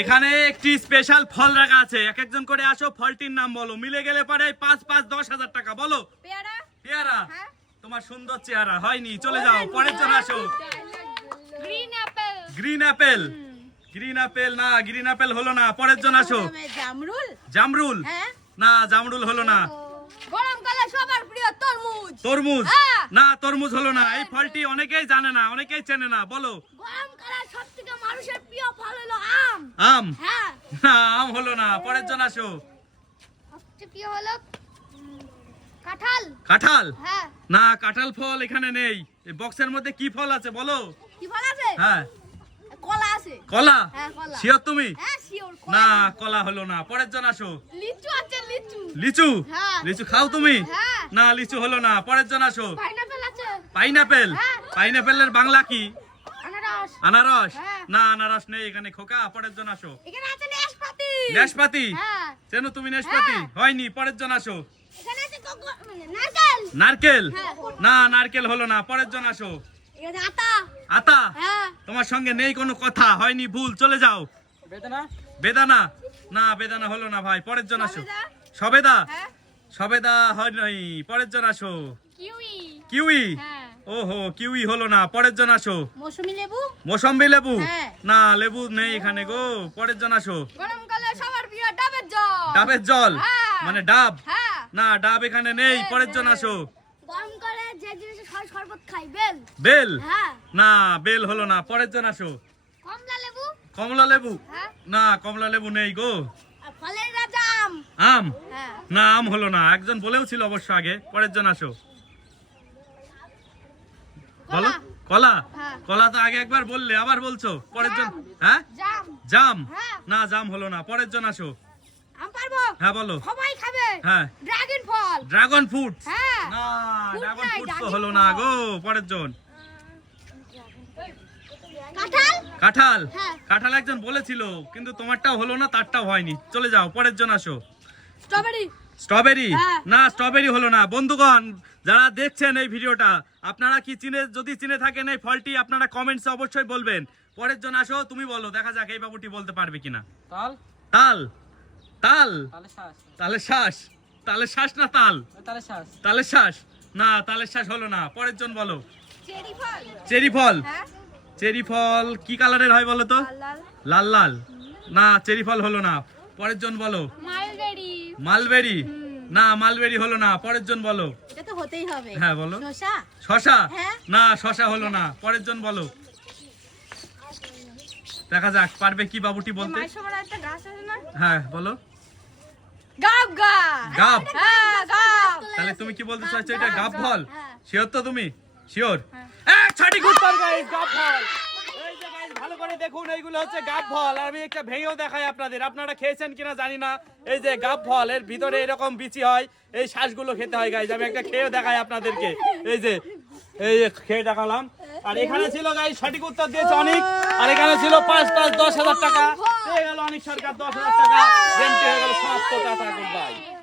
এখানে একটি স্পেশাল ফল রাখা আছে। এক একজন করে আসো ফলটির নাম বলো। মিলে গেলে পারে পাঁচ পাঁচ দশ হাজার টাকা। বলো। পেয়ারা? হ্যাঁ। তোমার সুন্দর চেহারা। হয়নি চলে যাও পরের জন আসো। Green apple green apple green apple না গ্রিন আপেল হলো না। পরের জন আসো। জামরুল। জামরুল? হ্যাঁ। না জামরুল হলো না। গরমকালে সবার প্রিয় তরমুজ। তরমুজ? হ্যাঁ। না তরমুজ হলো না। এই ফলটি অনেকেই জানে না অনেকেই চেনে না বলো। গরমকালে সবথেকে মানুষের প্রিয় ফল হলো আম। আম? হ্যাঁ। না আম হলো না। পরের জন আসো। সবচেয়ে প্রিয় হলো কাঁঠাল। কাঁঠাল? হ্যাঁ। না কাঁঠাল ফল এখানে নেই। এই বক্সের মধ্যে কি ফল আছে বলো। কি ফল আছে? হ্যাঁ। কলা? হ্যাঁ কলা। শিওর তুমি? হ্যাঁ না কলা হলো না। পরের জন আসো। লিচু আছে লিচু। লিচু? হ্যাঁ। লিচু খাও তুমি। না লিচু হলো না। পরের জন আসো। পাইনাপেল আছে। পাইনাপেল। পাইনাপেলের বাংলা কি? আনারস। না আনারস নেই এখানে খোকা। পরের জন আসো। এখানে আছে নাশপাতি নেশপাতি হ্যাঁ। চেনো তুমি নেশপাতি হ্যাঁ। হয়নি পরের জন আসো। এখানে আছে মানে নারকেল। নারকেল। না নারকেল হলো না। পরের জন আসো। এখানে আতা হ্যাঁ। তোমার সঙ্গে নেই কোনো কথা হয়নি ভুল চলে যাও। বেদনা? বেদানা? না বেদানা হলো না ভাই পরের জন আসো। সবেদা? সবেদা? হ্যাঁ। হয় নাই পরের জন আসো। কিউই। কিউই? হ্যাঁ। ওহো কিউই হলো না পরের জন আসো। মৌসুমী লেবু? মোসম্বি লেবু? হ্যাঁ। না লেবু নেই এখানে গো পরের জন আসো। গরমকালে সবার প্রিয় ডাবের জল। ডাবের জল। মানে ডাব? হ্যাঁ। না ডাব এখানে নেই পরের জন আসো গরমকালে যে জিনিসের সবাই শরবত খাই বেল। বেল? হ্যাঁ। না বেল হলো না পরের জন আসো। কমলা লেবু? কমলা লেবু? হ্যাঁ। না কমলা লেবু নেই গো। ফলের রাজা আম। আম? হ্যাঁ। না আম হলো না একজন বলেও ছিল অবশ্য আগে পরের জন আসো। বলো কলা। কলা? তো আগে একবার বললে আবার বলছো পরের জন হ্যাঁ? জাম। না জাম হলো না পরের জন আসো। হ্যাঁ বলো। সবাই খাবে। হ্যাঁ। ড্রাগন ফল ড্রাগন ফ্রুট হ্যাঁ। না ড্রাগন ফ্রুট তো হলো না গো পরের জন। কাঁঠাল? কাঁঠাল? হ্যাঁ। কাঁঠাল একজন বলেছিল কিন্তু তোমারটাও হলো না তারটাও হয়নি। চলে যাও পরের জন আসো। স্ট্রবেরি স্ট্রবেরি হ্যাঁ। না স্ট্রবেরি হলো না। বন্ধুগণ যারা দেখছেন এই ভিডিওটা আপনারা কি চিনে যদি চিনে থাকেন এই ফলটি আপনারা কমেন্টসে অবশ্যই বলবেন। পরের জন আসো তুমি বলো দেখা যাক এই বাবুটি বলতে পারবে কিনা। তাল? তাল? তাল। তালে শ্বাস। তালে শ্বাস। না তাল? তালে শ্বাস। না তালের শ্বাস হলো না। পরের জন বলো। চেরি ফল। চেরি ফল। হ্যাঁ? কি কালারের হয় বলো তো? লাল লাল। না চেরি ফল হলো না। পরের জন বলো। মালবেরি। মালবেরি? না মালবেরি হলো না। পরের জন বলো। এটা তো হতেই হবে। হ্যাঁ বলো। শশা হ্যাঁ। না শশা হলো না। পরের জন বলো। দেখা যাক পারবে কি বাবুটি বলতে? সময় একটা গাছ আছে না? হ্যাঁ বলো। গাব গাব। হ্যাঁ গাব। তাহলে তুমি কি বলতে চাইছো? এটা গাব ফল? হ্যাঁ। শিওর তো তুমি? শিওর? সঠিক উত্তর গাইস গাব ফল। এই যে গাইস ভালো করে দেখুন এইগুলো হচ্ছে গাব ফল। আমি একটা ভেঙেও দেখাই আপনাদের। আপনারা খেয়েছেন কিনা জানি না। এই যে গাব ফল এর ভিতরে এরকম বিচি হয় এই শ্বাসগুলো খেতে হয় গাইস আমি একটা খেয়েও দেখাই আপনাদেরকে। এই যে এই যে খেয়ে দেখালাম। আর এখানে ছিল গাইস সঠিক উত্তর দিয়েছে অনেক। আর এখানে ছিল পাঁচ পাঁচ দশ হাজার টাকা। পেয়ে গেল অনেক সরকার দশ হাজার টাকা হয়ে গেল সাতশো টাকা বাই